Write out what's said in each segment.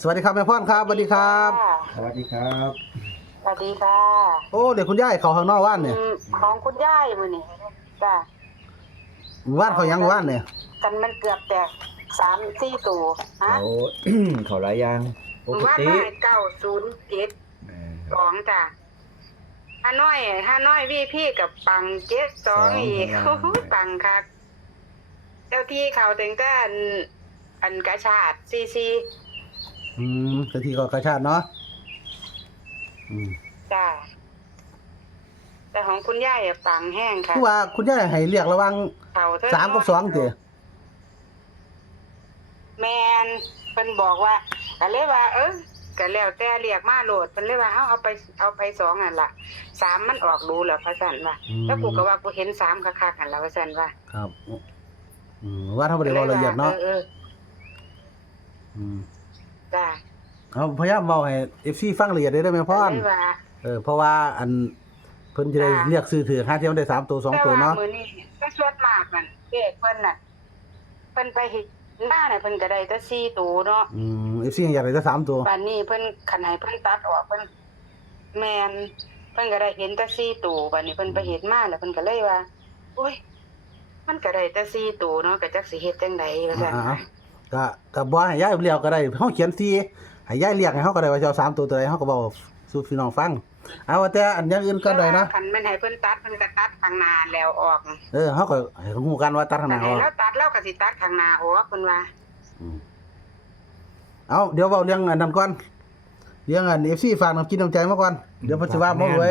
สวัสดีครับแม่พ่อนครับสวัสดีครับสวัสดีครับสวัสดีค่ะโอ้เดี๋ยวคุณย่ายเขาข้างนอกว่านเนี่ยของคุณย่ายมื้อนี้จ้ะว่านเขายังว่านเนี่ยกันมันเกือบแตก3-4ตัวฮะเขา เขาหลายอย่างปกว่า ติ ได้907 2จ้ะฮานอยวีพี่กับปัง72อีกโอ้โหปังคักเจ้าที่เขาถึงก็อันกระชาดซี กะทิก็กระชาติเนาะจ้ะแต่ของคุณย่ายปังแห้งค่ะ คือว่าคุณย่ายให้เรียกระหวังเขาเท่า3 กับ 2ติ แมนเพิ่นบอกว่าก็เลยว่าก็แล้วแต่เรียกมาโหลดเพิ่นเลยว่าเอาไป2อันล่ะ3มันออกรู้แล้วพะซั่นว่าแล้วกูก็ว่ากูเห็น3คักๆกันแล้วว่าซั่นว่าครับว่าเท่าบ่ได้เว้าละเอียดเนาะจ้าเอาพยายามเว้าให้ FC ฟังละเอียดได้แม่พ่อนเพราะว่าอันเพิ่นจะได้เรียกซื้อถือหาเที่ยวได้3ตัว2ตัวเนาะมื้อนี้ก็ชวดมากมันเด็กเพิ่นน่ะเพิ่นไปเฮ็ดหน้าน่ะเพิ่นก็ได้แต่4ตัวเนาะFC อยากได้แต่3ตัวบัดนี้เพิ่นคันให้เพิ่นตัดออกเพิ่นแม่นเพิ่นก็ได้เห็นแต่4ตัวบัดนี้เพิ่นไปเฮ็ดมาแล้วเพิ่นก็เลยว่าโอ้ยมันก็ได้แต่4ตัวเนาะก็จักสิเฮ็ดจังได๋ว่าซั่นก็บ่ให้ยายเรียกก็ได้เฮาเขียน4ให้ยายเรียกให้เฮาก็ได้ว่าจะเอา3ตัวตัวใดเฮาก็เว้าสู่พี่น้องฟังเอาแต่อันอย่างอื่นก็ได้นะคันแม่นให้เพิ่นตัดเพิ่นก็ตัดข้างหน้าแล้วออกเฮาก็ให้ฮู้กันว่าตัดข้างหน้าออกแล้วตัดแล้วก็สิตัดข้างหน้าออกเพิ่นว่าเอาเดี๋ยวเว้าเรื่องอันนั้นก่อนเรื่องอัน FC ฝากน้ำกินน้ำใจมาก่อนเดี๋ยวเพิ่นสิว่าหมอรวย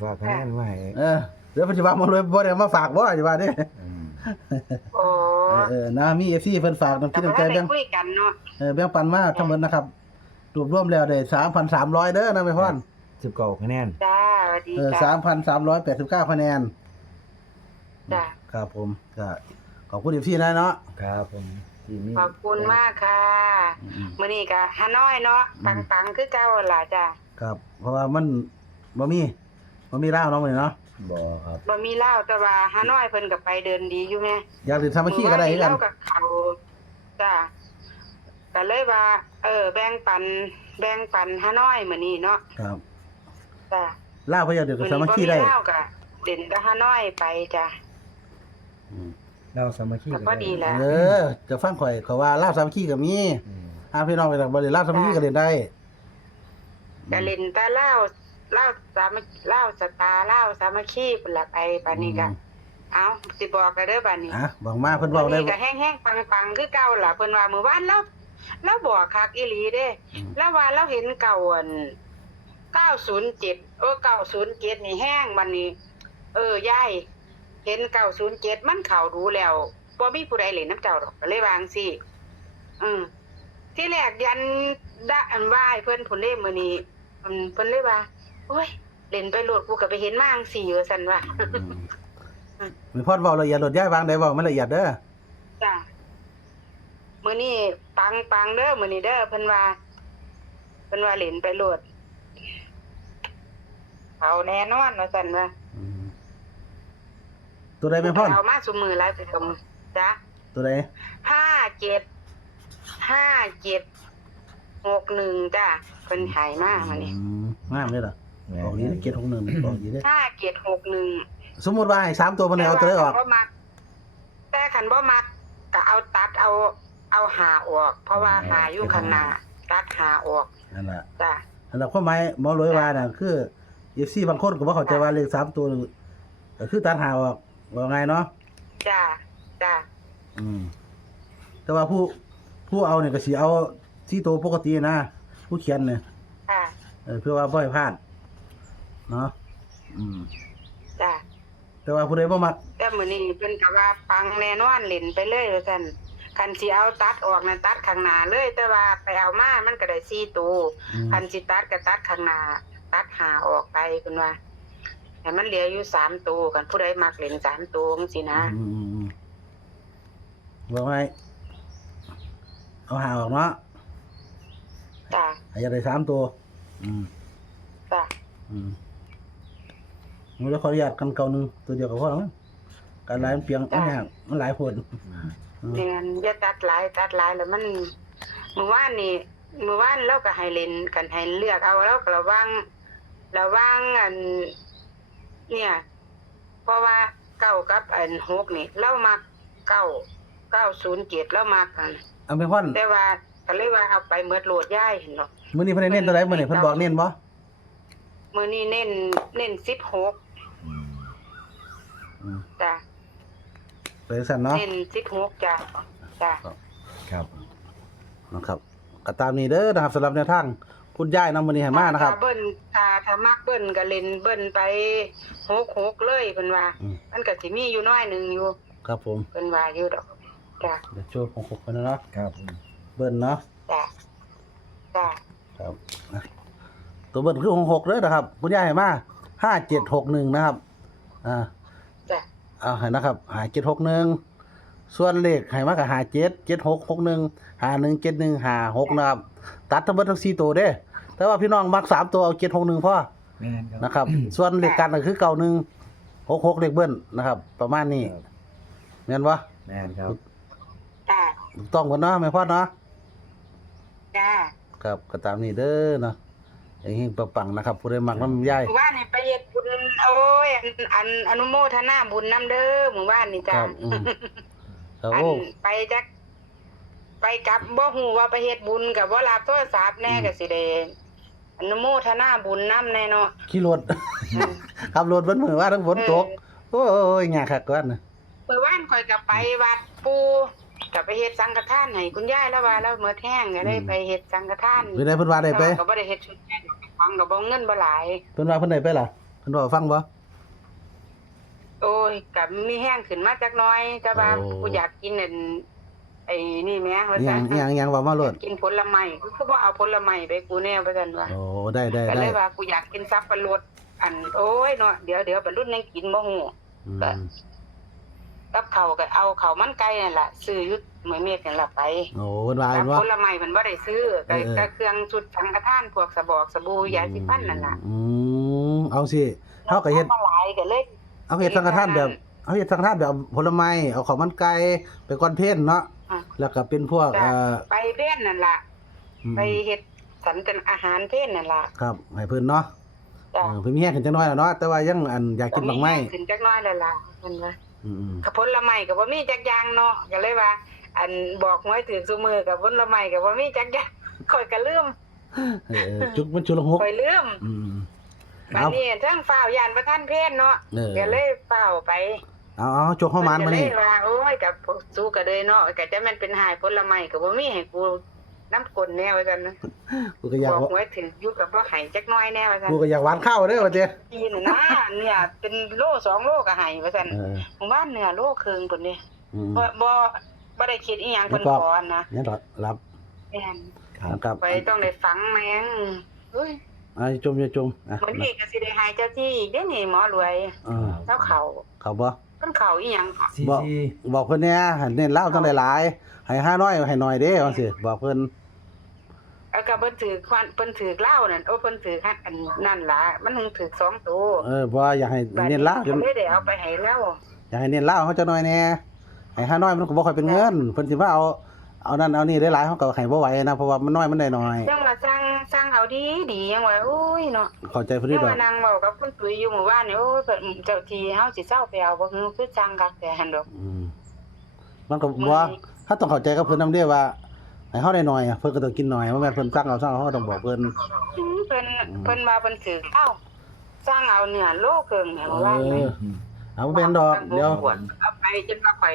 ฝากคะแนนไว้เดี๋ยวเพิ่นสิว่าหมอรวยบ่ได้มาฝากบ่สิว่าเด้โอ้นะมี FC เพิ่นฝากน้ำกินน้ำใจแบ่งคุยกันเนาะแบ่งปันมาทั้งหมดนะครับรวมแล้วได้ 3,300 เด้อนะแม่พ่อน19คะแนนจ้าสวัสดีจ้า 3,389 คะแนนจ้าครับผมก็ขอบคุณอีกทีนะเนาะครับผมขอบคุณมากค่ะมื้อนี้ก็ฮานอยเนาะปังๆคือเก่าล่ะจ้าครับเพราะว่ามันบ่มีลาวเนาะมื้อนี้เนาะบ่ครับบ่มีลาวแต่ว่าฮานอยเพิ่นก็ไปเดินดีอยู่แม่อยากสิสามัคคีก็ได้คือกันเขาจ้าก็เลยว่าแบ่งปันฮานอยมื้อนี้เนาะครับจ้าลาวเพิ่นอยากสามัคคีได้ลาวก็เด่นกับฮานอยไปจ้าเราสามัคคีก็ดีแล้วจะฟังข่อยเขาว่าลาวสามัคคีก็มีพี่น้องไปจากบ่ได้ลาวสามัคคีก็เล่นได้ก็เล่นแต่ลาวสามัคลาวสตาร์ลาวสามัคคีพุ่นล่ะไปบัดนี้ก็เอาสิบอกกันเด้อบัดนี้บอกมาเพิ่นเว้าได้ก็แห้งๆปังๆคือเก่าล่ะเพิ่นว่ามื้อวานแล้วบอกคักอีหลีเด้แล้วว่าเราเห็นเก่าอัน907 907นี่แห้งบัดนี้ยายเห็น907มันเข้าดูแล้วบ่มีผู้ใดเล่นน้ำเจ้าดอกก็เลยวาจั่งซี้ที่แรกยันอันว่าเพิ่นพุ่นเล่มื้อนี้เพิ่นเลยว่าโอ้ยเล่นไปโลดกูก็ไปเห็นมาจังซี่ว่าซั่นว่ามีพอดเว้าละเอียดโลดย้ายวางได้เว้ามันละเอียดเด้อจ้ะมื้อนี้ปังเด้อมื้อนี้เด้อเพิ่นว่าเล่นไปโลดเอาแน่นอนว่าซั่นว่าตัวใดแม่พ่อนเอามาซุมื้อหลายสิกจ้ะตัวใด5761จ้ะเพิ่นให้มามื้อนี้งามเลยล่ะบอกดี761บอกดีเด้5761สมมุติว่าให้3ตัวเพิ่นเอาตัวใดออกแต่คันบ่มักก็เอาตัดเอาหาออกเพราะว่าหาอยู่ข้างหน้าตัดหาออกนั่นล่ะจ้ะนั่นล่ะความหมายหมอรวยว่าน่ะคือ FC บางคนก็บ่เข้าใจว่าเลข3ตัวก็คือตัดหาออกว่าไงเนาะจ้ะแต่ว่าผู้เอาเนี่ยก็สิเอาที่ตัวปกตินะผู้เขียนเนี่ยเพื่อว่าบ่ให้พลาดเนาะจ้ะแต่ว่าผู้ใดบ่มักแต่มื้อนี้เพิ่นก็ว่าปังแน่นอนเล่นไปเลยว่าซั่นคันสิเอาตัดออกนั่นตัดข้างหน้าเลยแต่ว่าไปเอามามันก็ได้4ตัวคันสิตัดก็ตัดข้างหน้าตัดหาออกไปเพิ่นว่าให้มันเหลืออยู่3ตัวคันผู้ใดมักเล่น3ตัวจังซี่นะว่าไงเอาหาออกเนาะจ้ะอยากได้3ตัวจ้ะมันจะขออนุญาตกันเก่านึงตัวเดียวก็พอแล้วมั้งการหลายมันเปียงมันหลายผลแม่นอย่าตัดหลายแล้วมันเมื่อวานนี่ เมื่อวานเราก็ให้เล่นกันให้เลือกเอาแล้วก็ระวังอันเนี่ยเพราะว่าเก้ากับอัน6นี่เรามัก907เรามักกัน เอาไปพ่อน แต่ว่าก็เลยว่าเอาไปเมิดโหลดย้ายเห็นเนาะ มื้อนี้เพิ่นได้เน้นตัวใดมื้อนี้เพิ่นบอกเน้นบ่ มื้อนี้เน้น16 อืม จ้ะ ไปสั่นเนาะ เน้น16จ้ะ ครับ นะครับก็ตามนี้เด้อนะครับสำหรับแนวทางคุณยายนำมื้อนี้ให้มานะครับ ถ้าเบิ้ลถ้ามักเบิ้ลก็เล่นเบิ้ลไป66เลยเพิ่นว่า อืม มันก็สิมีอยู่น้อยหนึงอยู่ ครับผม เพิ่นว่าอยู่ดอกจ้ะ เดี๋ยวโชว์ของ6กันเนาะ ครับ เบิ้ลเนาะ จ้ะจ้ะ ครับนะตัวเบิ้ลคือของ6เด้อนะครับคุณยายให้มา5761นะครับจ้ะ เอาให้นะครับ5761ส่วนเลขให้มาก็57 7661 5171 56นะครับตัดทั้งเบิดทั้ง4ตัวเด้แต่ว่าพี่น้องมัก3ตัวเอา761พอ แม่นครับ นะครับ ส่วนเลขกันก็คือ9166เลขเบิ้ลนะครับ ประมาณนี้ ครับ แม่นบ่ แม่นครับ จ้ะ ถูกต้องหมดเนาะแม่พ่อเนาะ จ้ะ ครับก็ตามนี้เด้อเนาะอย่างนี้ปังๆนะครับผู้ใดมักนำยาย หมู่บ้านนี่ไปเฮ็ดบุญโอ้ยอนุโมทนาบุญนำเด้อหมู่บ้านนี่ ค จ้ะ รับครับ อัน โอ้ ไปจักไปกลับบ่ฮู้ว่าไปเฮ็ดบุญก็บ่รับโทรศัพท์แน่ก็สิได้อนุโมทนาบุญนำแน่เนาะ ขี่รถ ขับรถเบิ่นมื้อว่าทั้งฝนตกโอ้ยยากคักกว่าน่ะ เมื่อวานข่อยก็ไปวัดปู่ก็ไปเฮ็ดสังฆทานให้คุณยายแล้วว่าแล้วมื้อแท้งก็เลยไปเฮ็ดสังฆทาน เพิ่นได้เพิ่นว่าได้ไป ก็บ่ได้เฮ็ดชุดแท้งฟังก็บ่เงินบ่หลาย เพิ่นว่าเพิ่นได้ไปล่ะเพิ่นว่าฟังบ่ โอ้ยก็มีแห้งขึ้นมาจักหน่อยแต่ว่า โอ้ กูอยากกินนั่นไอ้นี่แหมว่า อีหยั ซั่ ง น อีหยังอีหยังว่ามาโลด กินผลไม้คือบ่เอาผลไม้ไปกูแน่ว่าซั่นว่า โอ้ได้ได้ ก็ ได้ เลยว่ากูอยากกินสับปะรดอันโอ้ยเนาะเดี๋ยวบรรลุยังกินบ่ฮู้ อืม กับข้าวก็เอาข้าวมันไก่นั่นล่ะซื้ออยู่หมื้อเม็ดนั่นล่ะไป โอ้เพิ่นว่า กั เห็ บ นบ่ ผลไม้มันบ่ได้ซื้อ เออ ก็เครื่องชุดสังฆทานพวกสบอกสบู่ยาสีฟันนั่นล่ะ เอาสิเฮาก็เฮ็ด มาหลายก็เลย เอาเฮ็ดสังฆทานแบบเอาเฮ็ดสังฆทานแบบผลไม้เอาข้าวมันไก่ไปก่อนเพลเนาะ อ่ะ แล้วก็เป็นพวก จ้ะไปเพ่นนั่นล่ะ อืม ไปเฮ็ดสันเป็นอาหารเพ่นนั่นล่ะ ครับให้เพิ่นเนาะ จ้ะ เพิ่นมีแห้งขึ้นจังน้อยแล้วเนาะแต่ว่ายังอันอยากกินบางไม้ ขึ้นจักหน้อยแล้วล่ะเพิ่นว่า อืม กับผลไม้ก็บ่มีจักอย่างเนาะก็เลยว่า อันบอกหวยถือซุมือกับผลไม้ก็บ่มีจักอย่างข่อยก็ลืม จุกมันจุลงหก ข่อยลืม อืม บัด เอา นี้เทั้งฟ้าวย่านประท่านเพศเนาะ เออ ก็เลยฟ้าวไป เอาจกเข้ามันมานี่ ก็เลยว่าโอ้ยกับสู้ก็เลยเนาะก็จะมันเป็นหายผลไม้ก็บ่มีให้กูน้ำกลนแน่ว่าซั่นนะ กูก็อยาก บอกหวยถืออยู่กับบ่ให้จักหน้อยแน่ว่าซั่น กูก็อยากหวานข้าวเด้อว่าเจ้ กินนะเนี่ยเป็นโล2โลก็ให้ว่าซั่น เออ หมู่บ้านเนื้อโลครึ่งพุ่นนี่ อืม บ่ได้คิดอีหยังเพิ่น แล้วก็ ขอนะ เนี่ยรับ แม่น นะครับ ไปต้องได้ฟังแม่งเฮ้ย จมอ่ะ มื้อนี้ก็สิได้หายเจ้าที่อีกเด้นี่หมอรวย เออ เจ้าเขา เขาบ่ เพิ่นเขาอีหยังค่ะ ซี บอก ซี บอกเพิ่นเนี่ยให้เน้นเล่าต้องหลายๆให้5น้อยให้น้อยเด้ว่าสิบอกเพิ่น แล้วก็เพิ่นถือควันเพิ่นถือเหล้านั่นโอ้เพิ่นถือคันอันนั่นล่ะมันถึงถือ2ตัว บ่อยากให้เน้นเล่า ก็เลยได้เอาไปให้แล้ว อยากให้เน้นเล่าเขาจะน้อยแน่ให้5น้อยมันก็บ่ค่อยเป็นเงินเพิ่นสิว่าเอานั่นเอานี่หลายๆเขาก็ให้บ่ไหวนะเพราะว่ามันน้อยมันได้น้อย จังว่าสั่งเอาดีๆยังว่าโอ้ยเนาะ เข้าใจเพิ่น เดี๋ ดี ยว ดอก มานั่งเว้ากับคุณตุ้ยอยู่หมู่บ้านนี่โอ้ยเพิ่นเจ้าที่เฮาสิเซาไปเอาบ่คือคือสั่งกักแต่หั่นดอก มันก็บ่ถ้าต้องเข้าใจกับเพิ่นนำเด้ว่าให้เฮาได้น้อยเพิ่นก็ต้องกินน้อยบ่แม่นเพิ่นสั่งเอาเฮาต้องบอกเพิ่น เพิ่นว่าเพิ่นถือเหล้าสั่งเอาเนื้อโลครึ่งเนี่ยหมู่บ้านนี่ เอาบ่เป็นดอกเดี๋ยว เอาไปจนว่าข่อย